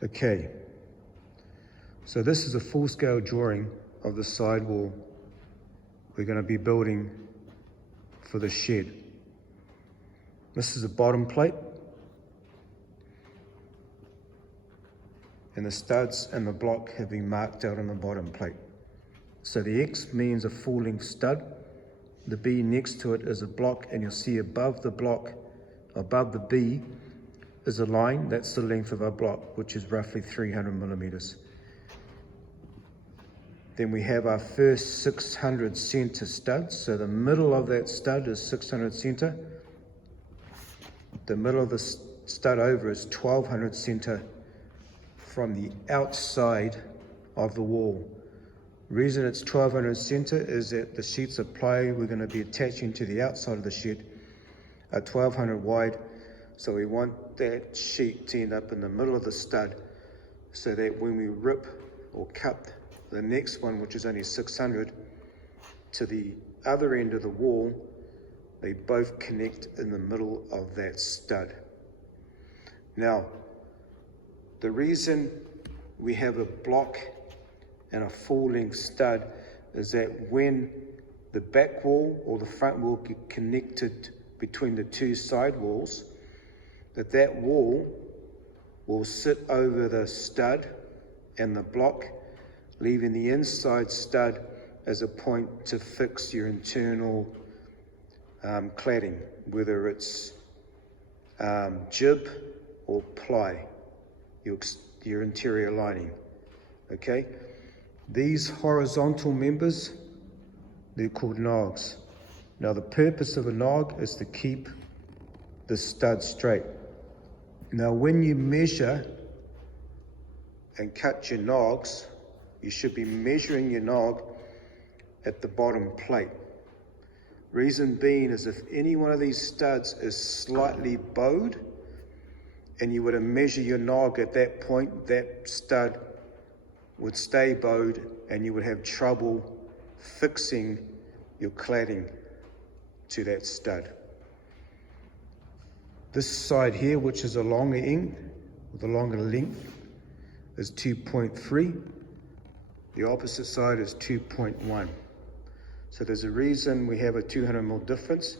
Okay, so this is a full-scale drawing of the sidewall we're going to be building for the shed. This is a bottom plate, and the studs and the block have been marked out on the bottom plate. So the X means a full-length stud, the B next to it is a block, and you'll see above the block, above the B, is a line. That's the length of our block, which is roughly 300 millimeters. Then we have our first 600 center stud. So the middle of that stud is 600 center. The middle of the stud over is 1200 center from the outside of the wall. Reason it's 1200 center is that the sheets of ply we're going to be attaching to the outside of the shed are 1200 wide. So we want that sheet to end up in the middle of the stud so that when we rip or cut the next one, which is only 600, to the other end of the wall, they both connect in the middle of that stud. Now, the reason we have a block and a full-length stud is that when the back wall or the front wall get connected between the two side walls, that wall will sit over the stud and the block, leaving the inside stud as a point to fix your internal cladding, whether it's jib or ply, your interior lining. Okay, these horizontal members, they're called nogs. Now the purpose of a nog is to keep the stud straight. Now when you measure and cut your nogs, you should be measuring your nog at the bottom plate. Reason being is if any one of these studs is slightly bowed and you were to measure your nog at that point, that stud would stay bowed and you would have trouble fixing your cladding to that stud. This side here, which is a longer end with a longer length, is 2.3. The opposite side is 2.1. So there's a reason we have a 200 mil difference,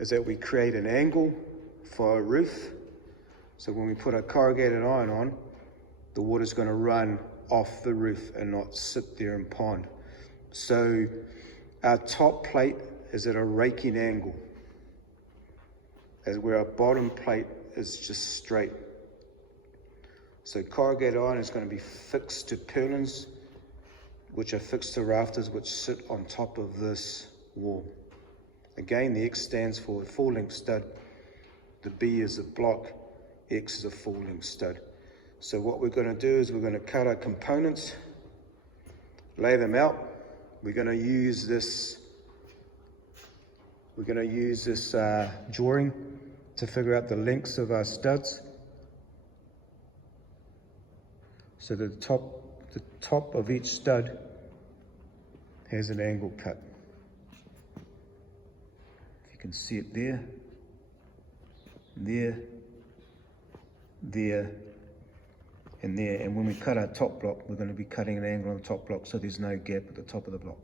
is that we create an angle for our roof. So when we put our corrugated iron on, the water's going to run off the roof and not sit there and pond. So our top plate is at a raking angle, as where our bottom plate is just straight. So corrugated iron is going to be fixed to purlins, which are fixed to rafters which sit on top of this wall. Again, the X stands for full-length stud, the B is a block, X is a full-length stud. So what we're going to do is we're going to cut our components, lay them out. We're going to use this drawing to figure out the lengths of our studs. So the top of each stud has an angle cut. If you can see it there, there, and there. And when we cut our top block, we're going to be cutting an angle on the top block so there's no gap at the top of the block.